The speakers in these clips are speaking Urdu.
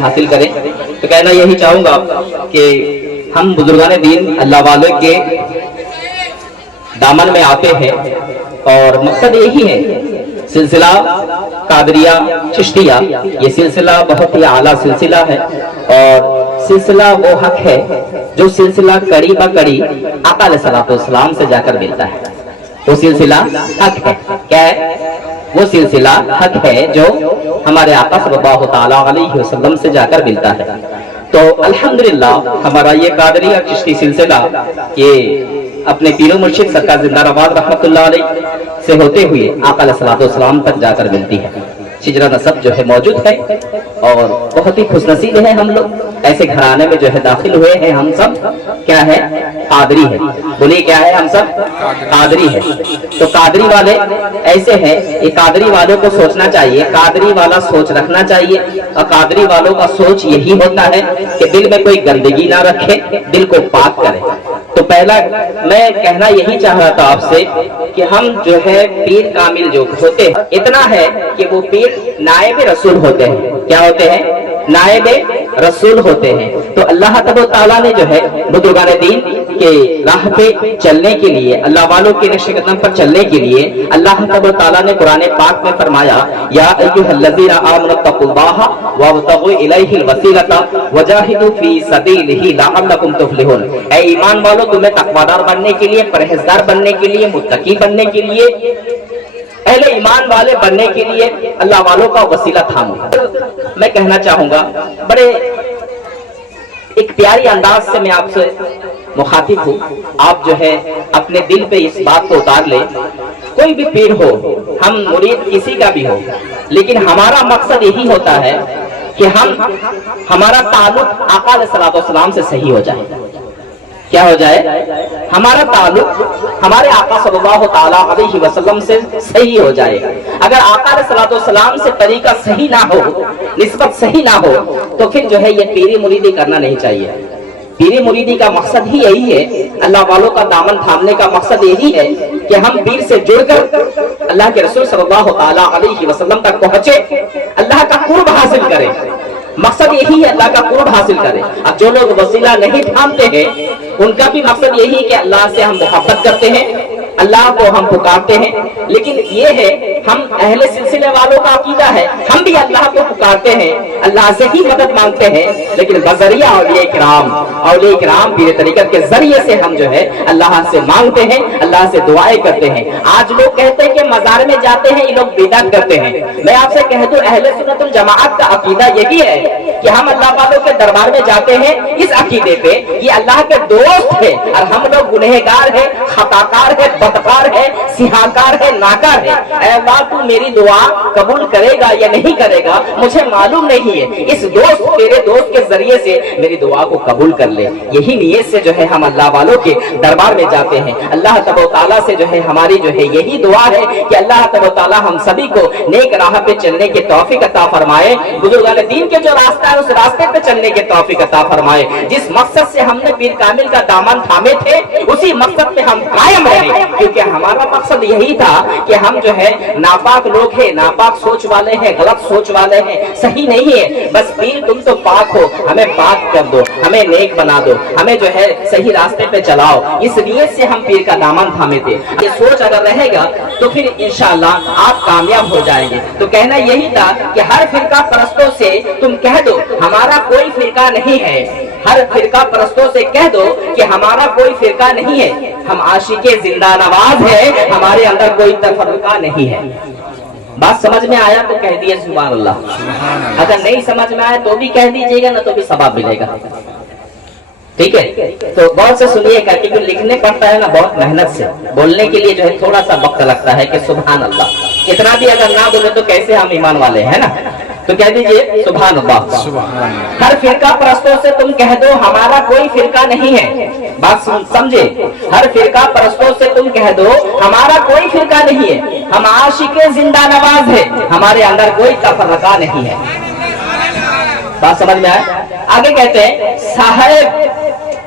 حاصل کریں. تو کہنا یہی چاہوں گا کہ ہم بزرگان دین اللہ والے کے دامن میں آتے ہیں اور مقصد یہی ہے. سلسلہ قادریہ چشتیہ یہ سلسلہ بہت ہی اعلیٰ سلسلہ ہے اور سلسلہ وہ حق ہے جو سلسلہ کڑی با کڑی آقا علیہ الصلوۃ والسلام سے جا کر ملتا ہے. وہ سلسلہ حق ہے. کیا ہے وہ سلسلہ؟ حق ہے جو ہمارے آقا صلی اللہ تعالیٰ علیہ وسلم سے جا کر ملتا ہے. تو الحمدللہ ہمارا یہ قادریہ چشتی سلسلہ یہ اپنے پیر و مرشد سرکار زندہ آباد رحمت اللہ علیہ سے ہوتے ہوئے آقا علیہ الصلوۃ والسلام تک جا کر ملتی ہے. شجرہ نسب جو ہے موجود ہے اور بہت ہی خوش نصیب ہیں ہم لوگ. ایسے گھرانے میں جو ہے داخل ہوئے ہیں ہم سب. کیا ہے؟ قادری ہے. بولیے کیا ہے؟ ہم سب قادری ہے. تو قادری والے ایسے ہیں. یہ قادری والوں کو سوچنا چاہیے, قادری والا سوچ رکھنا چاہیے. اور قادری والوں کا سوچ یہی ہوتا ہے کہ دل میں کوئی گندگی نہ رکھے, دل کو پاک کرے. تو پہلا میں کہنا یہی چاہ رہا تھا آپ سے کہ ہم جو ہے پیر کامل جو ہوتے ہیں اتنا ہے کہ وہ پیر نائب رسول ہوتے ہیں. کیا ہوتے ہیں؟ نائب رسول ہوتے ہیں. تو اللہ تبارک تعالیٰ نے جو ہے بزرگان دین کے راہ پہ چلنے کے لیے, اللہ والوں کے نقش قدم پر چلنے کے لیے اللہ تبارک تعالیٰ نے قرآن پاک میں فرمایا یا ایھا الذین آمنوا اتقوا اللہ وابتغوا الیہ الوسیلۃ وجاہدوا فی سبیلہ لعلکم تفلحون. اے ایمان والو, تمہیں تقویدار بننے کے لیے, پرہیزگار بننے کے لیے, متقی بننے کے لیے, اہل ایمان والے بننے کے لیے اللہ والوں کا وسیلہ تھامو. میں کہنا چاہوں گا بڑے ایک پیاری انداز سے میں آپ سے مخاطب ہوں. آپ جو ہے اپنے دل پہ اس بات کو اتار لیں. کوئی بھی پیر ہو, ہم مرید کسی کا بھی ہو, لیکن ہمارا مقصد یہی ہوتا ہے کہ ہمارا تعلق آقا علیہ الصلوۃ والسلام سے صحیح ہو جائے. کیا ہو جائے؟ ہمارا تعلق ہمارے آقا صلی اللہ تعالیٰ علیہ وسلم سے صحیح ہو جائے. اگر آقا علیہ الصلوۃ والسلام سے طریقہ صحیح نہ ہو, نسبت صحیح نہ ہو, تو پھر جو ہے یہ پیری مریدی کرنا نہیں چاہیے. پیری مریدی کا مقصد ہی یہی ہے, اللہ والوں کا دامن تھامنے کا مقصد یہی ہے کہ ہم پیر سے جڑ کر اللہ کے رسول صلی اللہ تعالیٰ علیہ وسلم تک پہنچے, اللہ کا قرب حاصل کریں. مقصد یہی ہے اللہ کا قرب حاصل کریں. اب جو لوگ وسیلہ نہیں تھامتے ہیں ان کا بھی مقصد یہی کہ اللہ سے ہم محبت کرتے ہیں, اللہ کو ہم پکارتے ہیں. لیکن یہ ہے ہم اہل سلسلے والوں کا عقیدہ ہے ہم بھی اللہ کو پکارتے ہیں, اللہ سے ہی مدد مانگتے ہیں, لیکن بذریعہ اولیاء کرام پیر طریقت کے ذریعے سے ہم جو ہے اللہ سے مانگتے ہیں, اللہ سے دعائیں کرتے ہیں. آج لوگ کہتے ہیں کہ مزار میں جاتے ہیں, یہ لوگ بدعت کرتے ہیں. میں آپ سے کہہ دوں اہل سنت الجماعت کا عقیدہ یہی ہے کہ ہم اللہ والوں کے دربار میں جاتے ہیں اس عقیدے پہ یہ اللہ کے دوست ہے اور ہم لوگ گنہگار ہیں, خطاکار ہے, بدکار ہے, سیاہکار ہے, ناکار ہے. اے اللہ تو میری دعا قبول کرے گا یا نہیں کرے گا مجھے معلوم نہیں ہے, اس دوست تیرے دوست کے ذریعے سے میری دعا کو قبول کر لے. یہی نیت سے جو ہے ہم اللہ والوں کے دربار میں جاتے ہیں. اللہ تبارک تعالیٰ سے جو ہے ہماری جو ہے یہی دعا ہے کہ اللہ تبارک تعالیٰ ہم سبھی کو نیک راہ پہ چلنے کی توفیق عطا فرمائے. بزرگان دین کے جو راستہ ہے اس راستے پہ چلنے کی توفیق عطا فرمائے. جس مقصد سے ہم نے پیر کامل کا دامن تھامے تھے اسی مقصد پہ ہم قائم رہے, کیونکہ ہمارا مقصد یہی تھا کہ ہم جو ہے ناپاک لوگ ہیں, ناپاک سوچ والے ہیں, غلط سوچ والے ہیں, صحیح نہیں ہے. بس پیر تم تو پاک ہو, ہمیں پاک کر دو, ہمیں نیک بنا دو, ہمیں جو ہے صحیح راستے پہ چلاؤ. اس نیت سے ہم پیر کا دامن تھامے تھے. یہ سوچ اگر رہے گا تو پھر انشاءاللہ آپ کامیاب ہو جائیں گے. تو کہنا یہی تھا کہ ہر فرقہ پرستوں سے تم کہہ دو ہمارا کوئی فرقہ نہیں ہے. ہر فرقہ پرستوں سے کہہ دو کہ ہمارا کوئی فرقہ نہیں ہے, ہم عاشق زندہ نواز ہے, ہمارے اندر کوئی تفرقہ نہیں ہے. بات سمجھ میں آیا تو کہہ دیے سبحان اللہ. اگر نہیں سمجھ میں آیا تو بھی کہہ دیجیے گا, نہ تو بھی ثواب ملے گا. ٹھیک ہے, تو غور سے سنیے گا کیونکہ لکھنے پڑتا ہے نا بہت محنت سے, بولنے کے لیے جو ہے تھوڑا سا وقت لگتا ہے کہ سبحان اللہ. اتنا بھی اگر نہ بولے تو کیسے ہم ایمان والے ہیں نا. تو کہہ دیجئے سبحان اللہ. ہر فرقہ پرستوں سے تم کہہ دو ہمارا کوئی فرقہ نہیں ہے. بات سمجھے, ہر فرقہ پرستوں سے تم کہہ دو ہمارا کوئی فرقہ نہیں ہے, ہم عاشق زندہ نواز ہے, ہمارے اندر کوئی تفرقہ نہیں ہے. بات سمجھ میں آئے؟ آگے کہتے ہیں صاحب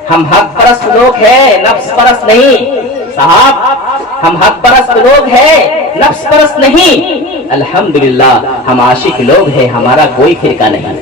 ہم حق پرست لوگ ہیں, نفس پرست نہیں. صاحب ہم حق پرست لوگ ہیں, نفس پرست نہیں. الحمدللہ ہم عاشق لوگ ہیں, ہمارا کوئی فرقہ نہیں.